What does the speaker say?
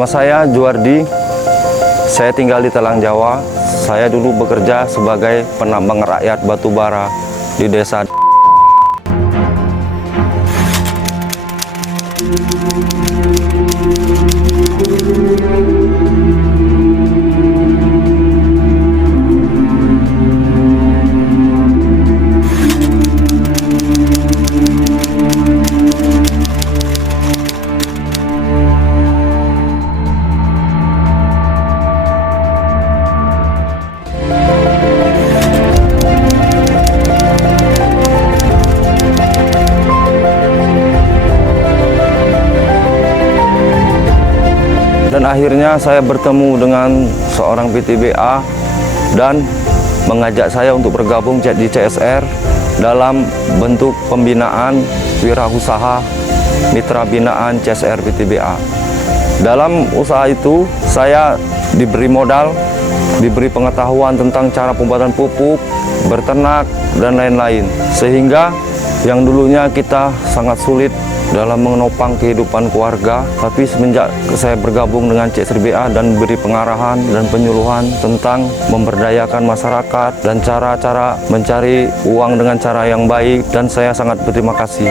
Nama saya Juardi, saya tinggal di Telang Jawa. Saya dulu bekerja sebagai penambang rakyat batu bara di desa. Dan akhirnya saya bertemu dengan seorang PTBA dan mengajak saya untuk bergabung di CSR dalam bentuk pembinaan wirausaha mitra binaan CSR PTBA. Dalam usaha itu saya diberi modal, diberi pengetahuan tentang cara pembuatan pupuk, berternak, dan lain-lain. Sehingga yang dulunya kita sangat sulit dalam menopang kehidupan keluarga, tapi semenjak saya bergabung dengan CSR dan beri pengarahan dan penyuluhan tentang memberdayakan masyarakat dan cara-cara mencari uang dengan cara yang baik, dan saya sangat berterima kasih.